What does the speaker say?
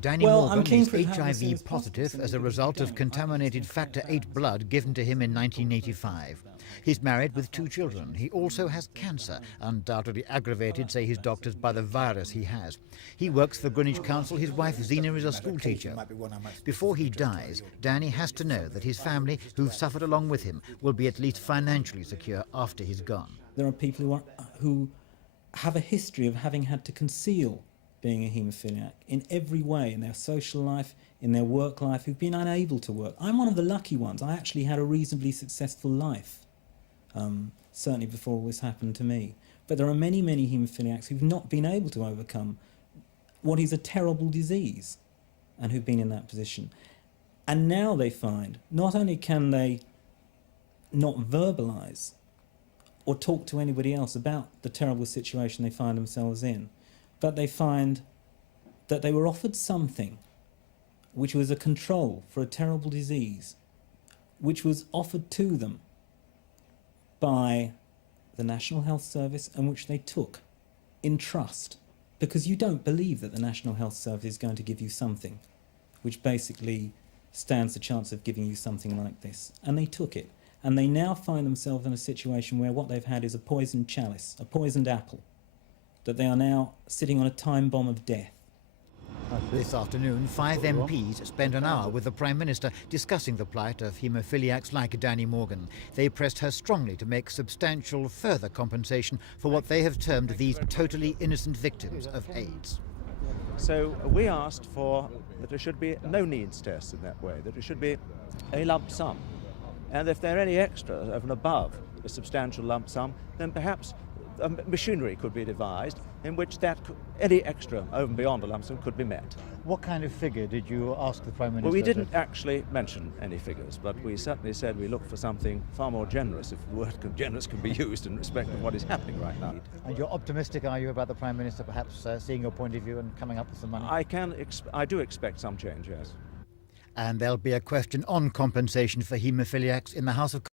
Danny Well, I'm Morgan keen is for it to happen as soon HIV as possible, positive so as a maybe result we of don't. contaminated factor VIII blood given to him in 1985. He's married with 2 children. He also has cancer, undoubtedly aggravated, say his doctors, by the virus he has. He works for Greenwich Council. His wife Zena is a schoolteacher. Before he dies, Danny has to know that his family, who've suffered along with him, will be at least financially secure after he's gone. There are people who have a history of having had to conceal being a haemophiliac in every way, in their social life, in their work life, who've been unable to work. I'm one of the lucky ones. I actually had a reasonably successful life, certainly before all this happened to me. But there are many, many haemophiliacs who've not been able to overcome what is a terrible disease and who've been in that position. And now they find not only can they not verbalise or talk to anybody else about the terrible situation they find themselves in, but they find that they were offered something which was a control for a terrible disease, which was offered to them by the National Health Service and which they took in trust, because you don't believe that the National Health Service is going to give you something which basically stands the chance of giving you something like this. And they took it. And they now find themselves in a situation where what they've had is a poisoned chalice, a poisoned apple, that they are now sitting on a time bomb of death. This afternoon, 5 MPs spent an hour with the Prime Minister discussing the plight of haemophiliacs like Danny Morgan. They pressed her strongly to make substantial further compensation for what they have termed these totally innocent victims of AIDS. So we asked for that there should be no needs test in that way, that it should be a lump sum. And if there are any extra over and above a substantial lump sum, then perhaps machinery could be devised in which any extra over and beyond a lump sum could be met. What kind of figure did you ask the Prime Minister? Well, we didn't actually mention any figures, but we certainly said we looked for something far more generous, if the word generous can be used in respect of what is happening right now. And you're optimistic, are you, about the Prime Minister perhaps seeing your point of view and coming up with some money? I do expect some change, yes. And there'll be a question on compensation for haemophiliacs in the House of